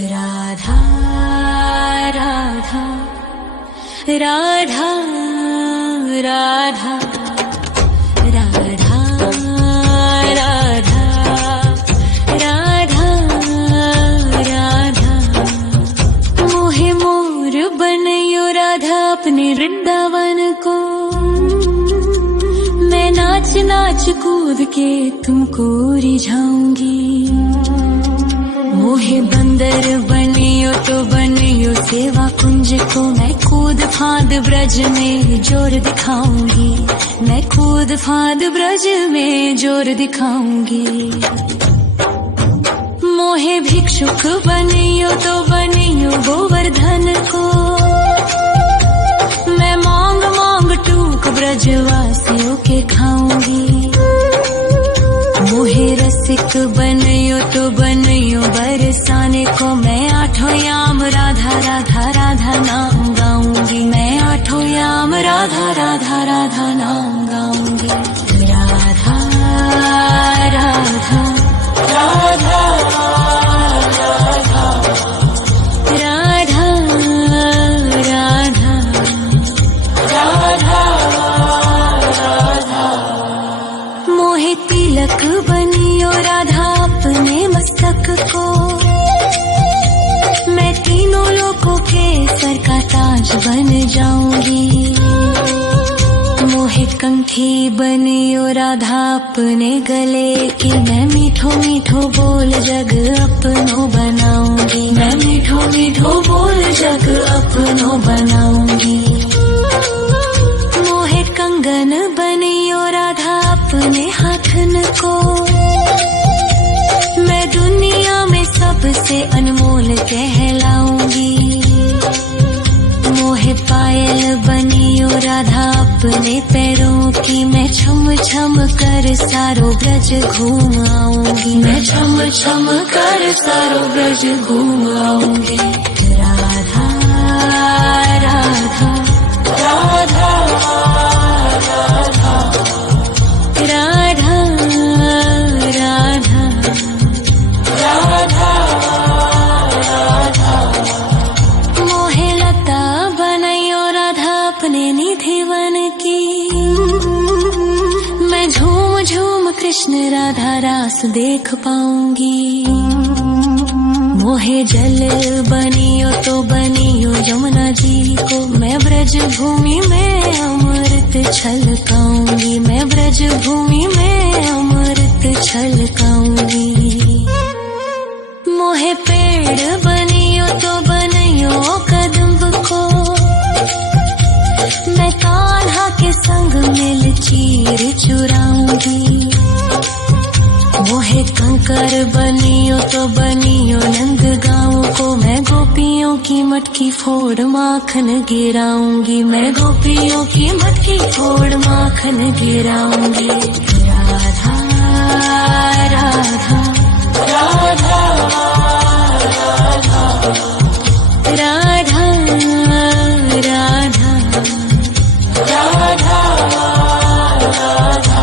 राधा राधा राधा राधा राधा राधा राधा राधा मोहे मोर बनयो राधा अपने वृंदावन को। मैं नाच नाच कूद के तुमको रिझाऊंगी। मोहे बंदर बनियो तो बनियो सेवा कुंज को। मैं कूद फांद ब्रज में जोर दिखाऊंगी। मैं कूद फांद ब्रज में जोर दिखाऊंगी। मोहे भिक्षुक बनियो तो बनियो गोवर्धन को। मैं मांग मांग टूक ब्रजवासियों के खाऊंगी। मोहे रसिक बनयो तो बनयो बरसाने को। मैं आठों याम राधा राधा राधा नाम गाऊंगी। मैं आठों याम राधा राधा राधा नाम गाऊंगी। राधा राधा राधा राधा राधा राधा राधा। मोहे तिलक बनियो राधा अपने मस्तक को। मैं तीनों लोगों के सर का ताज बन जाऊंगी। मोहे कंठी बनियो राधा अपने गले की। मैं मीठो मीठो बोल जग अपनो बनाऊंगी। मैं मीठो मीठो बोल जग अपनो बनाऊंगी। मोहे कंगन बनियो राधा अपने हाथन को। मैं दुनिया में सबसे अनमोल कहलाऊंगी। मोहे पायल बनियो राधा अपने पैरों की। मैं छम छम कर सारो ब्रज घूम आऊंगी। मैं छम छम कर सारो ब्रज घूम आऊंगी। राधा राधा राधा राधा राधा राधा राधा। मोहे लता बनयो राधा अपने निधि वन की। मैं झूम झूम कृष्ण राधा रास देख पाऊंगी। मोहे जल बनियो तो बनियो यमुना जी को। मैं ब्रज भूमि में अमृत छलकाऊंगी। मैं ब्रज भूमि में अमृत छलकाऊंगी। मोहे पेड़ बनियो तो बनियो कदम्ब को। मैं कान्हा के संग मिल चीर चुराऊंगी। मोहे कंकर बनियो तो बनियो नंद गाँव को। मैं गोपियों की मटकी फोड़ माखन गिराऊंगी। मैं गोपियों की मटकी फोड़ माखन गिराऊंगी। राधा राधा राधा राधा राधा राधा राधा।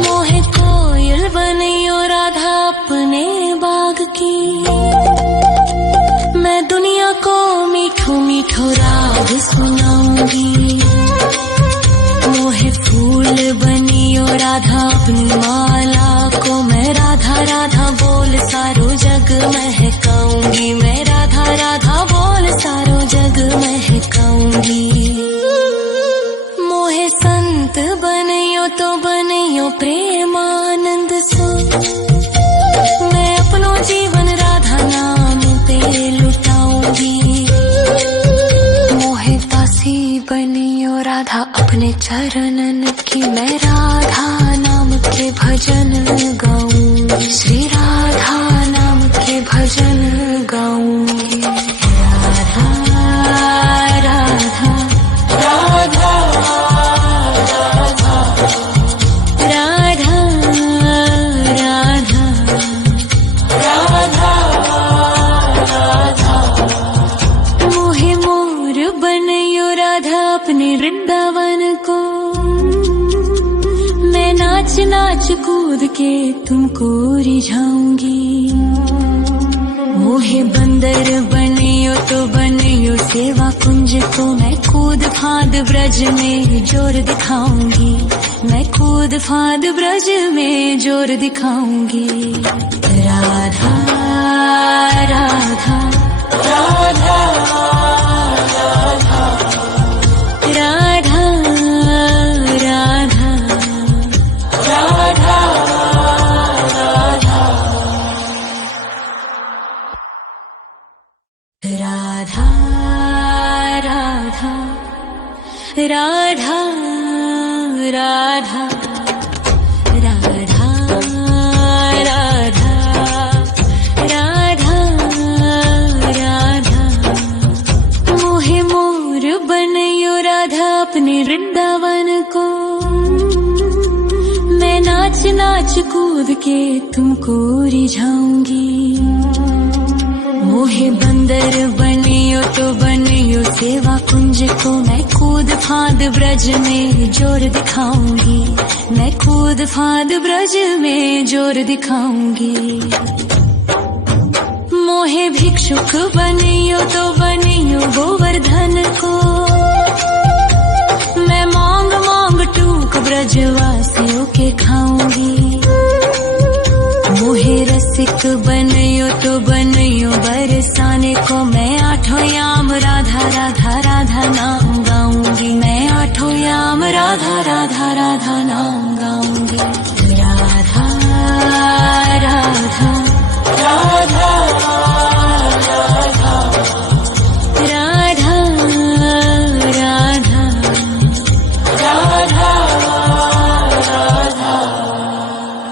मोहे कोयल बनियो राधा अपने बाग की। मैं दुनिया को मीठो मीठो राग सुनाऊंगी। मोहे फूल बनियो राधा अपनी माला को। मैं राधा राधा बोल सारो जग महकाऊंगी। मैं राधा राधा बोल सारो जग महकाऊंगी। मोहे संत बनियो तो बनियो प्रेमानंद सो। मैं अपनो जीवन राधा नाम पे लुटाऊंगी। मोहे दासी बनियो राधा अपने चरणन की। मैं राधा नाम के भजन गाऊंगी। श्री राधा नाम के भजन गाऊंगी। राधा राधा राधा राधा राधा राधा राधा। मोहे मोर बनयो राधा अपने वृंदावन को। मैं नाच नाच कूद के तुमको रिझाऊंगी। मोहे बंदर बनियो तो बनियो सेवा कुंज को मैं कूद फाद ब्रज में जोर दिखाऊंगी, मैं कूद फाद ब्रज में जोर दिखाऊंगी। राधा राधा राधा राधा राधा राधा राधा राधा राधा राधा राधा राधा राधा राधा मोहे मोर बनयो राधा अपने वृंदावन को, मैं नाच नाच कूद के तुमको रिझाऊंगी। मोहे बंदर बनियो तो बनियो सेवा कुंज को मैं कूद फाद ब्रज में जोर दिखाऊंगी, मैं कूद फाद ब्रज में जोर दिखाऊंगी। मोहे भिक्षुक बनियो तो बनियो गोवर्धन को, मैं मांग मांग टूक ब्रजवासियों के खाऊंगी। मोहे रसिक बनियो तो बनियो बरसाने को, मैं आठों याम राधा राधा राधा नाम गाऊंगी, मैं आठों याम राधा राधा राधा नाम गाऊंगी। राधा राधा राधा राधा राधा राधा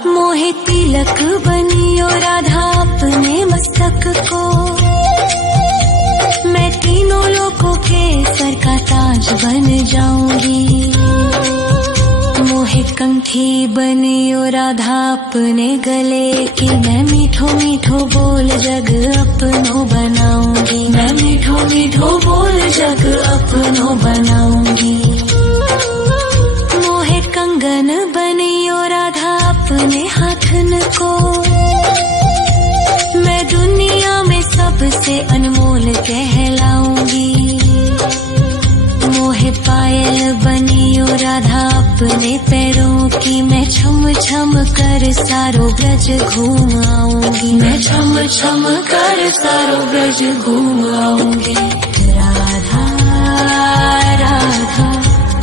मोहे तिलक बनियो राधा अपने मस्तक को, मैं तीनों लोगों के सर का ताज बन जाऊंगी। मोहे कंठी बनियो राधा अपने गले की, मैं मीठो मीठो बोल जग अपनो बनाऊंगी, मैं मीठो मीठो बोल जग अपनो बनाऊंगी। मोहे कंगन बनियो राधा अपने हाथन को, मैं दुनिया में सबसे अनमोल कहलाऊंगी। मोहे पायल बनियो राधा अपने पैरों की, मैं छम छम कर सारो ब्रज घूम आऊंगी, मैं छम छम कर सारो ब्रज घूम आऊंगी। राधा राधा राधा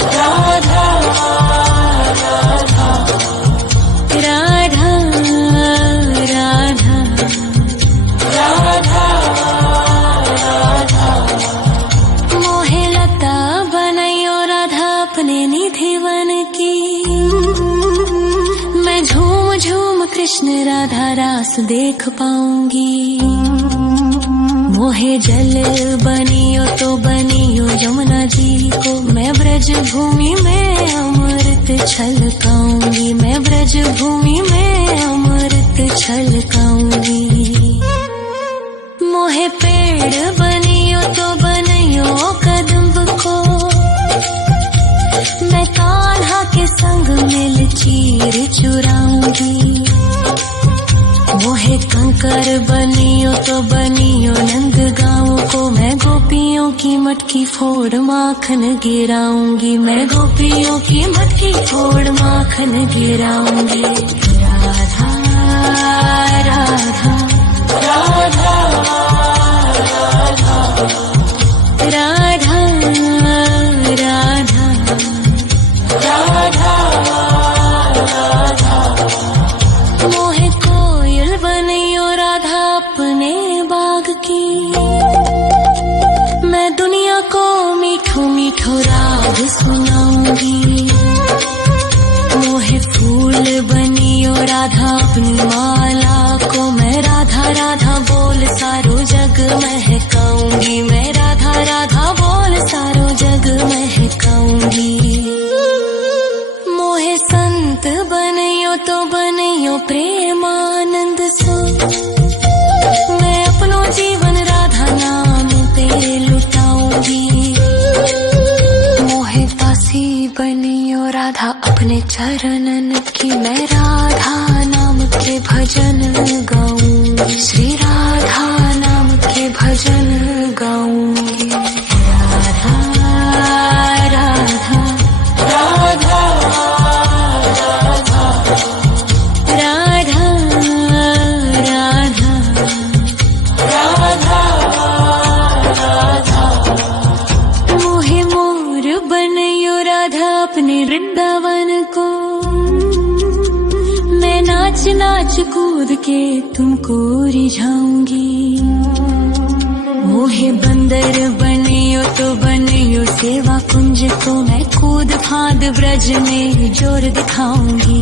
राधा राधा राधा राधा मोहे लता बनयो राधा अपने निधिवन की, मैं झूम झूम कृष्ण राधा रास देख पाऊंगी। मोहे जल बनियो तो बनियो यमुना जी को, मैं ब्रज भूमि में अमृत छलकाऊंगी, मैं ब्रज भूमि में अमृत छलकाऊंगी। मोहे पेड़ बनियो तो बनियो कदम्ब को, मैं कान्हा के संग मिल चीर चुराऊंगी। मोहे कंकर बनियो तो बनियो नंद गाँव को, मैं गोपियों की मटकी फोड़ माखन गिराऊंगी, मैं गोपियों की मटकी फोड़ माखन गिराऊंगी। राधा राधा राधा राधा राधा राधा राधा मोहे कोयल बनियो राधा अपने बाग की, मैं दुनिया को मीठो मीठो राग सुनाऊंगी। मोहे फूल बनियो राधा अपनी माला को, मैं राधा राधा बोल सारो जग महकाऊंगी, मैं राधा राधा बोल सारो जग महकाऊंगी। मोहे संत बनियो तो बनियो प्रेमानंद सो, मैं अपनो जीवन राधा नाम पे लुटाऊंगी। मोहे दासी बनियो राधा अपने चरणन की, मैं राधा नाम के भजन गाऊं, श्री राधा नाम कूद के तुमको रिझाऊंगी। मोहे बंदर बनियो तो बनियो सेवा कुंज को, मैं कूद फांद ब्रज में जोर दिखाऊंगी।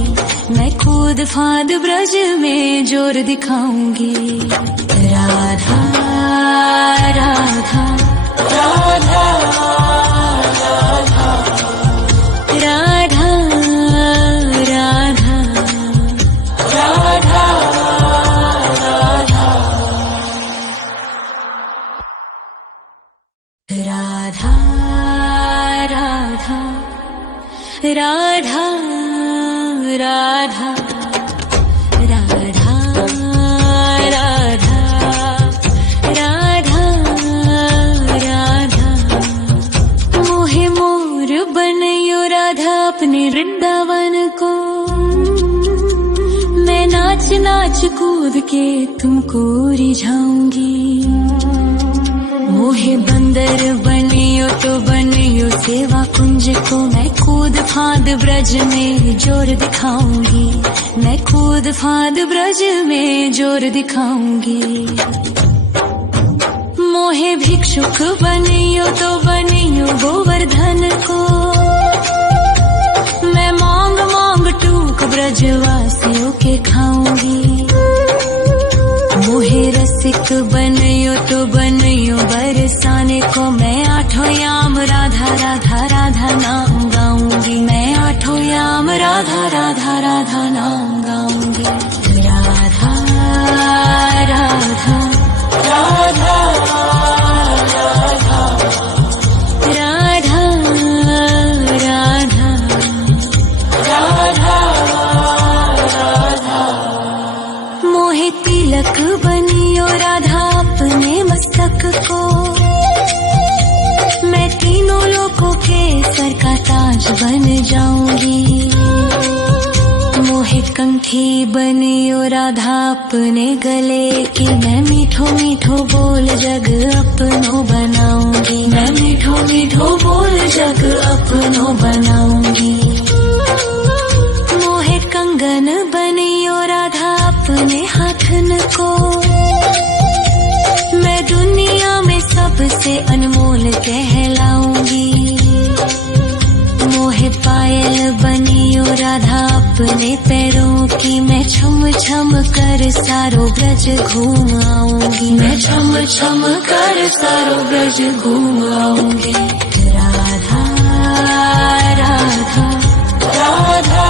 मैं कूद फांद ब्रज में जोर दिखाऊंगी। राधा राधा राधा राधा राधा राधा राधा राधा राधा राधा राधा राधा राधा राधा। मोहे मोर बनयो राधा अपने वृंदावन को, मैं नाच नाच कूद के तुमको रिझाऊंगी। मोहे बंदर बनियो तो बनियो सेवा कुंज को, मैं कूद फांद ब्रज में जोर दिखाऊंगी। मैं कूद फांद ब्रज में जोर दिखाऊंगी। मोहे भिक्षुक बनियो तो बनियो गोवर्धन को, मैं मांग मांग टूक ब्रजवासियों के खाऊंगी। मोहे रसिक बनियो तो बनियो बरसाने को, मैं आठों याम राधा राधा राधा नाम गाऊंगी। मैं आठों याम राधा राधा राधा नाम गाऊंगी। राधा राधा राधा राधा राधा राधा राधा। मोहे तिलक बनियो राधा अपने मस्तक को, मैं तीनों लोकों के सर का ताज बन जाऊंगी। मोहे कंठी बनियो राधा अपने गले की, मैं मीठो मीठो बोल जग अपनो बनाऊंगी। मैं मीठो मीठो बोल जग अपनो बनाऊंगी। मोहे कंगन बनियो राधा अपने हाथन को, मैं दुनिया में सबसे अनमोल कहलाऊंगी। मोहे पायल बनियो राधा अपने पैरों की, मैं छम छम कर सारो ब्रज घूम आऊंगी। मैं छम छम कर सारो ब्रज घूम आऊंगी। राधा राधा राधा राधा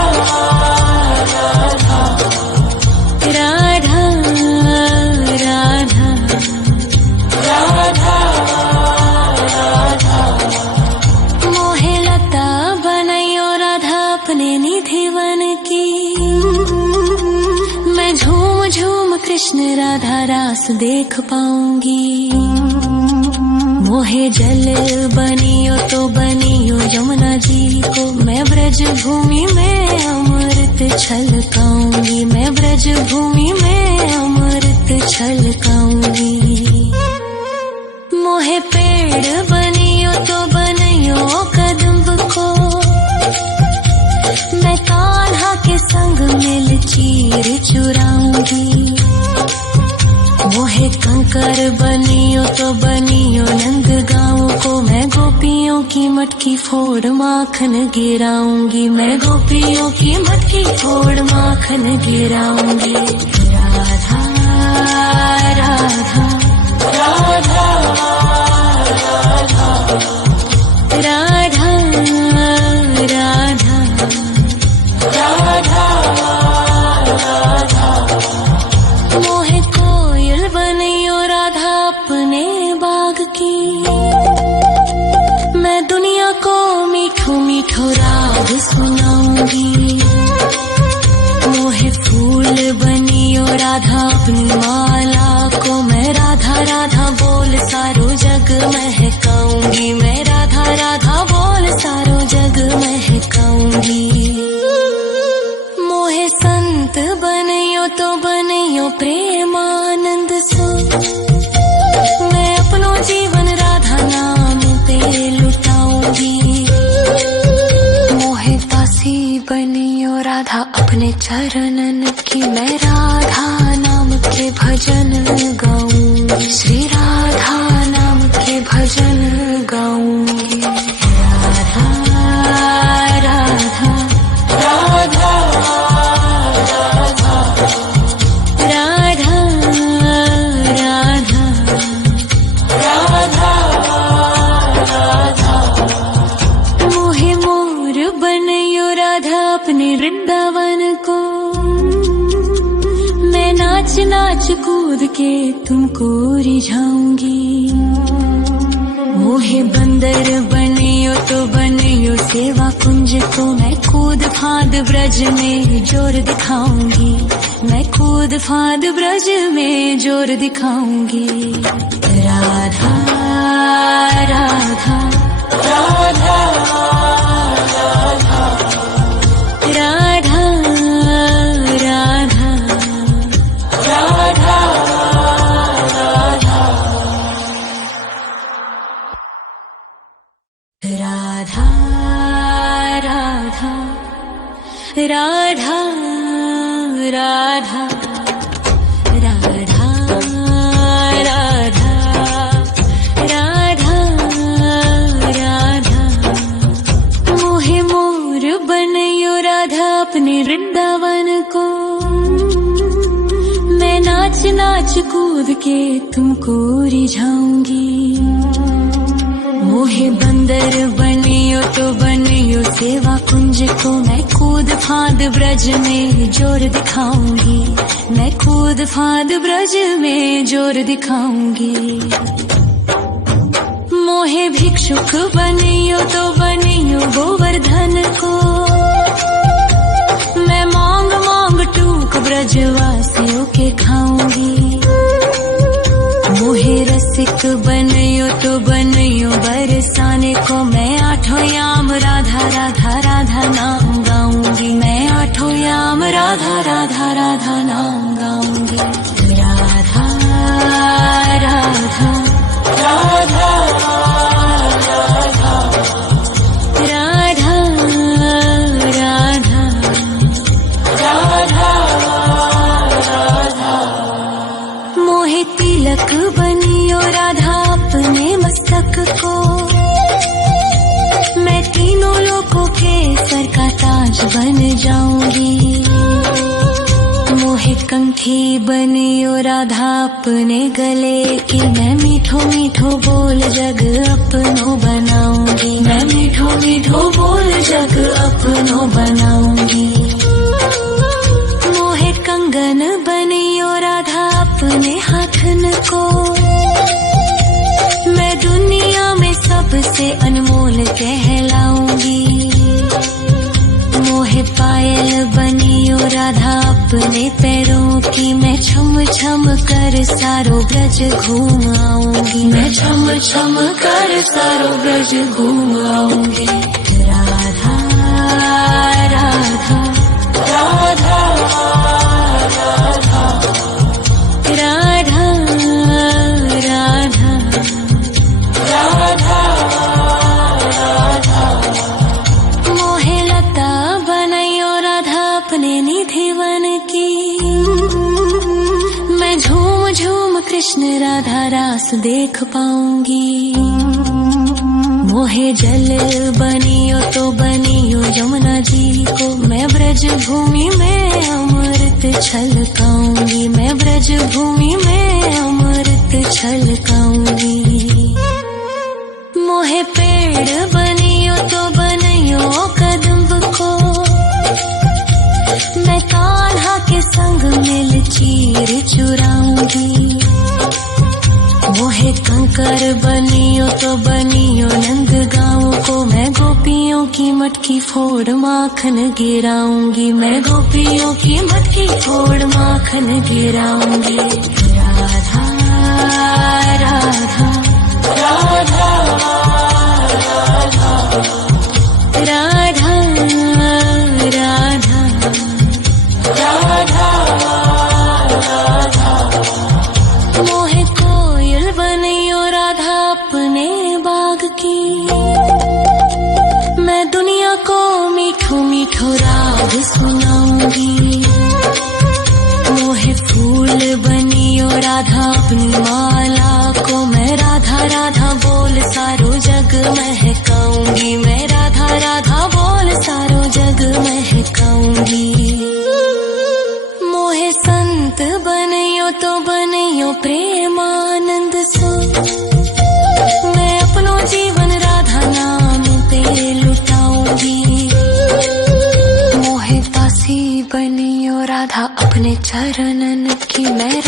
राधा राधा राधा। मोहे लता बनयो राधा अपने निधिवन की, मैं झूम झूम कृष्ण राधा रास देख पाऊंगी। मोहे जल बनियो तो बनियो यमुना जी को, मैं ब्रज भूमि में अमृत छलकाऊंगी। मैं ब्रज भूमि में अमृत छलकाऊंगी। मोहे पेड़ बनियो तो बनियो कदम्ब को, मैं कान्हा के संग मिल चीर चुराऊंगी। मोहे कंकर बनियो तो बनियो नंद गाँव को, मैं गोपियों की मटकी फोड़ माखन गिराऊंगी। मैं गोपियों की मटकी फोड़ माखन गिराऊंगी। राधा राधा राधा राधा राधा राधा राधा। मोहे कोयल बनियो राधा अपने बाग की, मैं दुनिया को मीठो मीठो राग सुनाऊंगी। मोहे फूल बनियो राधा अपनी माला को, मैं राधा राधा बोल सारो जग महकाऊंगी। मैं राधा राधा बोल सारो जग महकाऊंगी। मोहे संत बनियो तो बनियो प्रेमानंद सो, मैं अपनो जीवन राधा नाम पे लुटाऊंगी। मोहे दासी बनियो राधा अपनी अपने चरणन की मैं राधा नाम के भजन गाऊं, श्री राधा नाम के भजन गाऊंगी। राधा राधा राधा राधा राधा राधा राधा मोहे मोर बनयो राधा अपने वृंदावन को, मैं नाच नाच कूद के तुमको रिझाऊंगी। मोहे बंदर बनियो तो बनियो सेवा कुंज को, मैं कूद फांद ब्रज में जोर दिखाऊंगी, मैं कूद फांद ब्रज में जोर दिखाऊंगी। राधा राधा राधा राधा राधा राधा राधा राधा राधा राधा राधा राधा राधा राधा मोहे मोर बनयो राधा अपने वृंदावन को, मैं नाच नाच कूद के तुमको रिझाऊंगी। मोहे बंदर बनियो तो बनियो सेवा कुंज को, मैं कूद फांद ब्रज में जोर दिखाऊंगी, मैं कूद फांद ब्रज में जोर दिखाऊंगी। मोहे भिक्षुक बनियो तो बनियो गोवर्धन को, मैं मांग मांग टूक ब्रजवासियों के खाऊंगी। मोहे रसिक बनयो तो बनयो बरसाने को, मैं आठों याम राधा राधा राधा नाम गाऊंगी, मैं आठों याम राधा राधा राधा नाम गाऊंगी। राधा राधा राधा राधा राधा राधा राधा मोहे तिलक बनियो राधा अपने मस्तक को, मैं तीनों लोगों के सर का ताज बन जाऊंगी। मोहे कंठी बनियो राधा अपने गले की, मैं मीठो मीठो बोल जग अपनो बनाऊंगी, मैं मीठो मीठो बोल जग अपनो बनाऊंगी। मोहे कंगन बनियो राधा अपने हाथन को, मैं दुनिया में सबसे अनमोल कहलाऊंगी। मोहे पायल बनियो राधा अपने पैरों की, मैं छम छम कर सारो ब्रज घूम आऊंगी, मैं छम छम कर सारो ब्रज घूम आऊंगी। राधा राधा राधा राधा राधा राधा राधा राधा मोहे लता बनयो राधा अपने निधि वन की, मैं झूम झूम कृष्ण राधा रास देख पाऊंगी। मोहे जल बनियो तो बनियो यमुना जी को, मैं ब्रज भूमि में अमृत छलकाऊंगी, मैं ब्रज भूमि में अमृत छलकाऊंगी। मोहे पेड़ बनियो तो बनियो कदम्ब को, मैं कान्हा के संग मिल चीर चुराऊंगी। मोहे कंकर बनियो तो बनियो नंद गाँव को, मैं गोपियों की मटकी फोड़ माखन गिराऊंगी, मैं गोपियों की मटकी फोड़ माखन गिराऊंगी। राधा राधा राधा राधा राधा राधा राधा मोहे कोयल बनियो राधा अपने बाग की, मैं दुनिया को मीठो मीठो राग राग सुनाऊंगी। मोहे फूल बनियो राधा अपनी माला को मैं राधा राधा बोल सारो जग महकाऊंगी। मैं राधा राधा बोल सारो जग महकाऊंगी। मोहे संत बनियो तो बनियो प्रेमानंद सो, मैं अपनो जीवन राधा नाम पे लुटाऊंगी। मोहे दासी बनियो राधा अपने चरणन की मैं